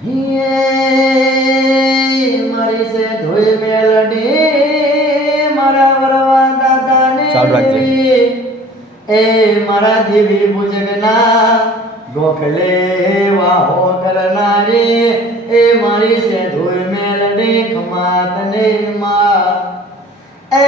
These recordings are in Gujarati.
મારી છે ધોઈ મેલડી મારા વરવા દાદાને એ મારા દેવી ભુજગના ગોખલે વાહો કરનારી એ મારી છે ધોઈ મેલડી ખમાતને માં એ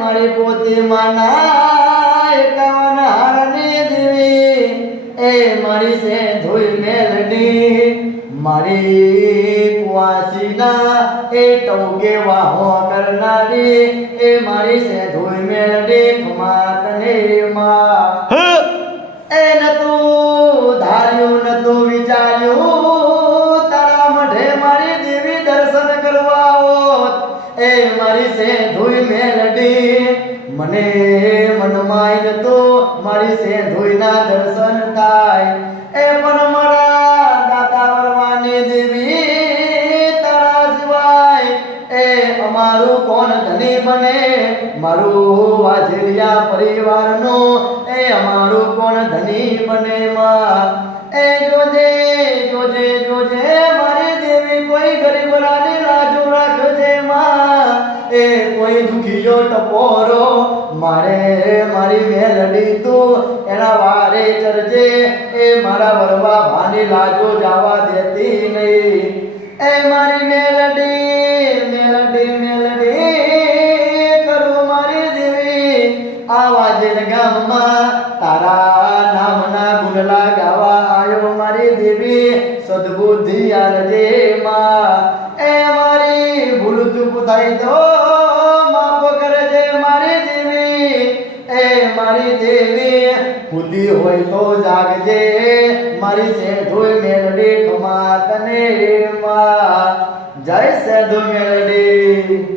મારી પોતી માના એકાવન હારની દેવી એ મારી છે ધોઈ મેલડી મારી કુવાસીના એ ટોકે વાહો કરનારી એ મારી છે ધોઈ મેલડી ખમાતને માં એ નતું ધાર્યું નતું વિચાર્યું તારા મઢે મારી દેવી દર્શન કરવા આવોત એ મારી છે ધોઈ મેલડી મને મનમાય નતું મારી છે ધોઈના દર્શન થાય એ પણ મારા દાતા વરવાની દેવી તારા સિવાય એ અમારું કોણ ધની બને મારું વાજલિયા પરિવારનું એ અમારું કોણ ધની બને માં એ જોજે જોજે જોજે મારી દેવી કોઈ ગરીબરાની લાજો રાખજે માં એ કોઈ દુખીયો ટપોરો મારે મારી મેલડી તું એના વારે ચરજે એ મારા વરવા ભાની લાજો જાવા દેતી નહીં એ મારી મેલડી મેલડી મેલડી કરું મારી દેવી આવાજે ગામમાં તારા નામના ગુણલા ગાવા આયો મારી દેવી સદબુદ્ધિ આલજે માં એ મારી ભૂલ ચૂક થાય તો માફ કરજે મારી દેવી એ મારી દેવી ખુદી હોય તો જાગજે મારી છે ધોઈ મેલડી ખમાતને માં જય સેધુ મેલડી